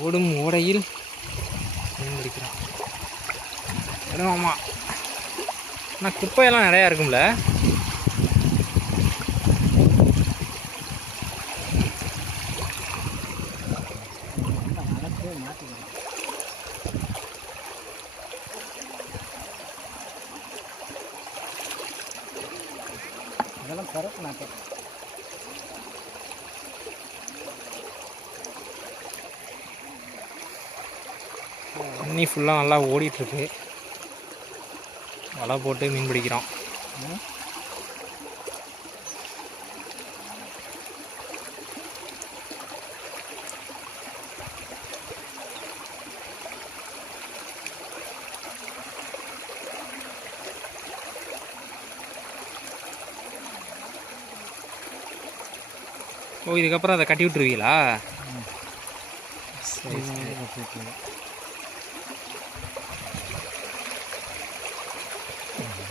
ஓடும் ஓடையில் மீன் பிடிக்கிறோம் ஆமாம் ஆனால் குப்பையெல்லாம் நிறையா இருக்கும்ல? அதெல்லாம் கரெக்ட் நாட்டம் தண்ணி ஃபுல்லாக நல்லா ஓடிட்டுருக்கு. வலை போட்டு மீன் பிடிக்கிறோம். ஓ இதுக்கப்புறம் அதை கட்டி விட்டுருவீங்களா? சரி சரி.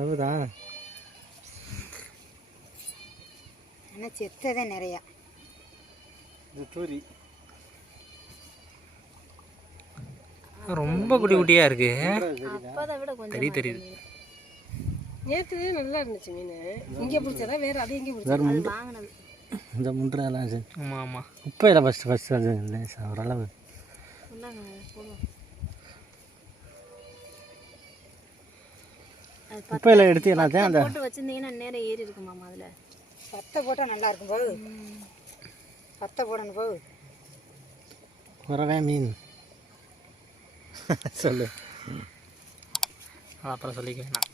சொல்லுதா ஆனால் செத்ததே நிறையா. இது தூரி. ரொம்ப குட்டி குட்டியாக இருக்கு. அப்போதை விட கொஞ்சம் தெரிய தெரியுது. நேற்று நல்லா இருந்துச்சு மீன். இங்கே பிடிச்சதா வேற அது எங்கே பிடிச்சது? வேறு முண்டு. வாங்கினது. இந்த முண்டுறதெல்லாம் சரி ஆமாம் ஆமாம் குப்பையில் ஃபஸ்ட்டு ஃபஸ்ட்டு அது இல்லை சார்? ஓரளவு. குப்பையில் எடுத்து என்னத்தான் அந்த போட்டு வச்சிருந்தீங்கன்னா நேரம் ஏறி இருக்குமாமா அதில். பத்தை போட்டால் நல்லா இருக்கும் போது. பத்தை போடணும் போது. குறவே மீன். சொல்லு. அப்புறம் சொல்லிக்க வேணாம்